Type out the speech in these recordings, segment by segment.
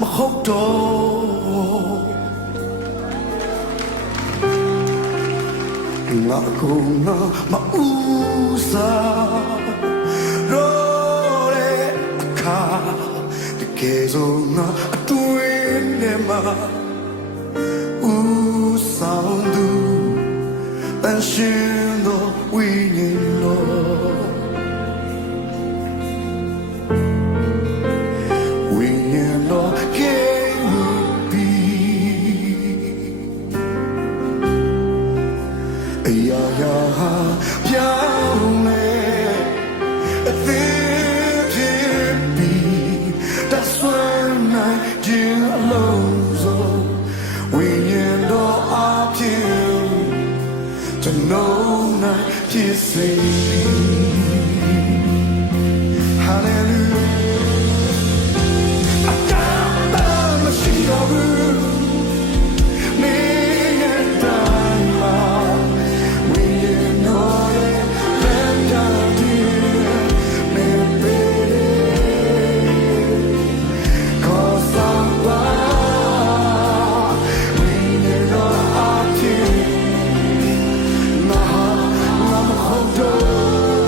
ma hoto nga ko na mausa rore ka de kezo na atwin ne ma usandu pensando winilo winilo ke ubi ya ya piang le that's when I do alone so winilo up you to know not to see hallelujah I got the machine of me and time we know it and I did me baby cause I'm blind we know I did I'm a hold on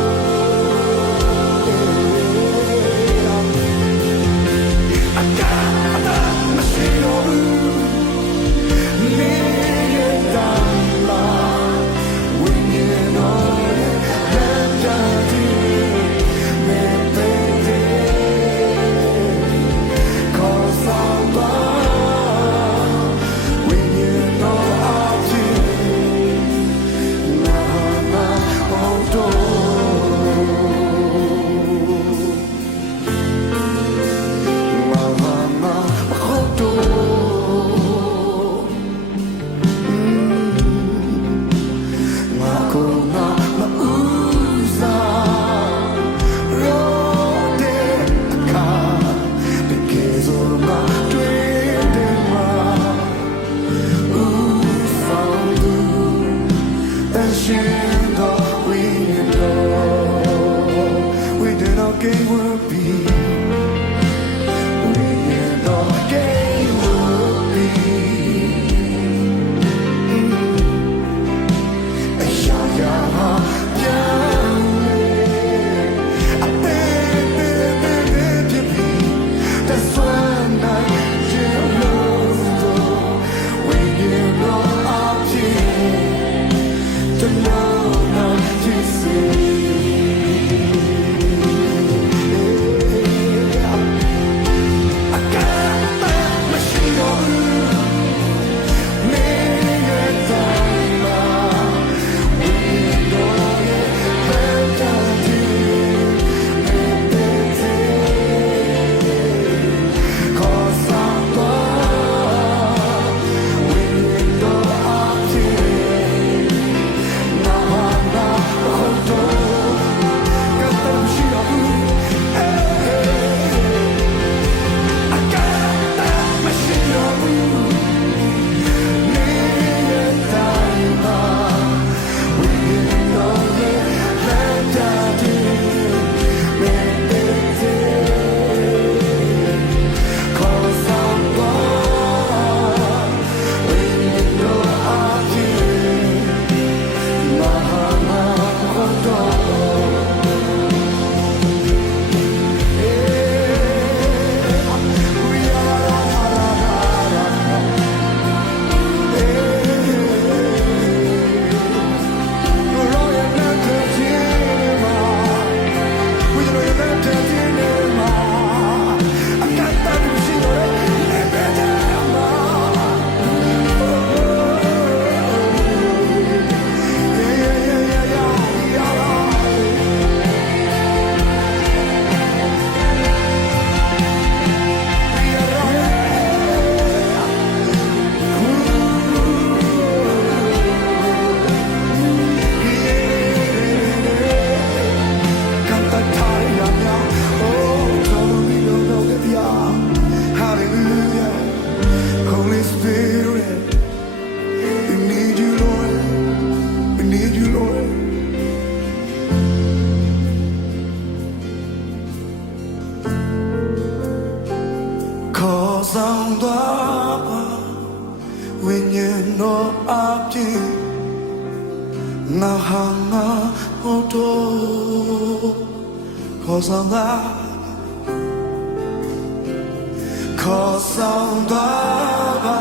ဆောင်သွားပါဝိညာဉ်တော်အပြင်ငါဟာငါဟုတ်တော့ခေါ်ဆောင်သွားခေါ်ဆောင်သွားပါ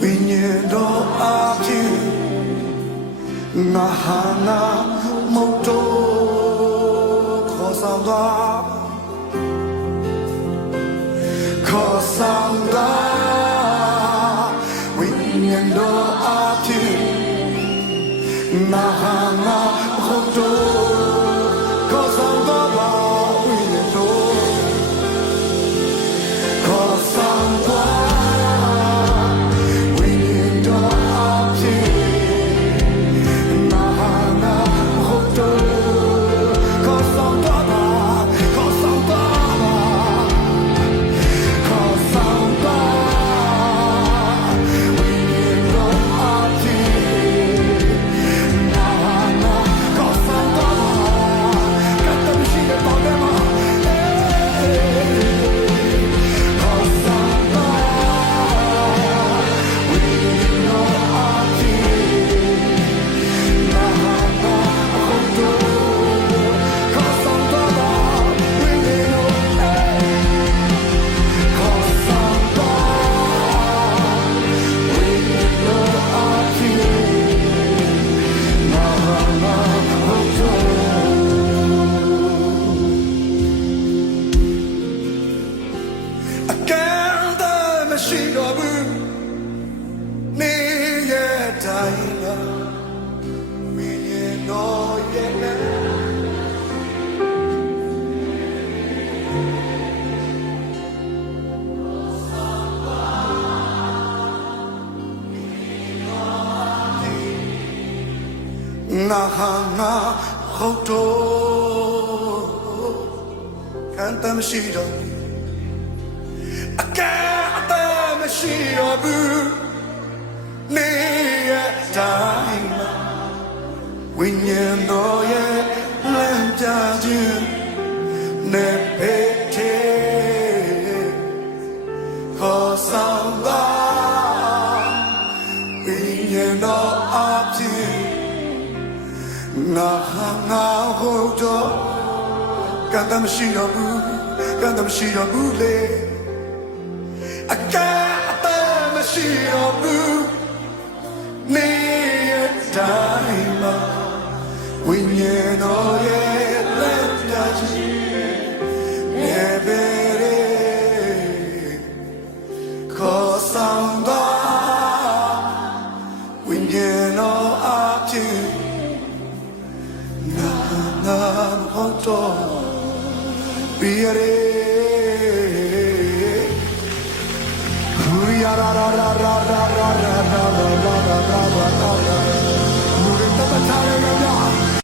ဝိညာဉ်တော်အပြင်ငါဟာငါမဟုတ်တော့ခေါ်ဆောင်သွားခေါ်ဆောင်သွားဝိညာဉ်တော်အပြင်ငါဟာငါမဟုတ်တော့ခေါ်ဆောင်သွားပါဝိညာဉ်တော်ခေါ်ဆောင်သွားဝိညာဉ်တော်အပြင်ငါဟာငါမဟုတ်တော့ခေါ်ဆောင်သွားပါခေါ်ဆောင်သွားပါခေါ်ဆောင်သွားဝိညာဉ်တော်အပြင်ငါဟာငါခေါ်ဆောင်သွားပါကတ်တမရှိတဲ့ပေါင်းထဲမှာခေါ်ဆောင်သွားဝိညာဉ်တော်အပြင်ငါဟာငါဟုတ်တော့ခေါ်ဆောင်သွားပါဝိညာဉ်တော်ခေါ်ဆောင်သွားဝိညာဉ်တော်အပြင်ငါဟာငါဟုတ်တော့အကန့်အသတ်မရှိတော့ဘူးနေရဲ့တိုင်းကဝိညာဉ်တော်ရဲ့ငါဟာငါဟုတ်တော့ခံတမ်းရှိတော့အကန့်အသတ်မရှိတော့ဘူးနေရဲ့တိုင်းမှာဝိညာဉ်တော်ရဲ့လမ်းပြခြင်းနဲ့ပေတဲ့ခေါ်ဆောင်ပါဝိညာဉ်တော်အပြင်ငါဟာငါဟုတ်တော့ကံတမ်းရှိတော့ဘူးကံတမ်းရှိတော့ဘူးလေအကန့်အသတ်မရှိတော့ဘူးနေရဲ့တိုင်းမှာဝိညာဉ်တော်ရဲ့လက်ပြခြင်းနဲ့ပဲခေါ်ဆောင်သွားဝိညာဉ်တော်အပြင်ငါဟုတ်တော့ပြရရာရာရာရာရာရာရာ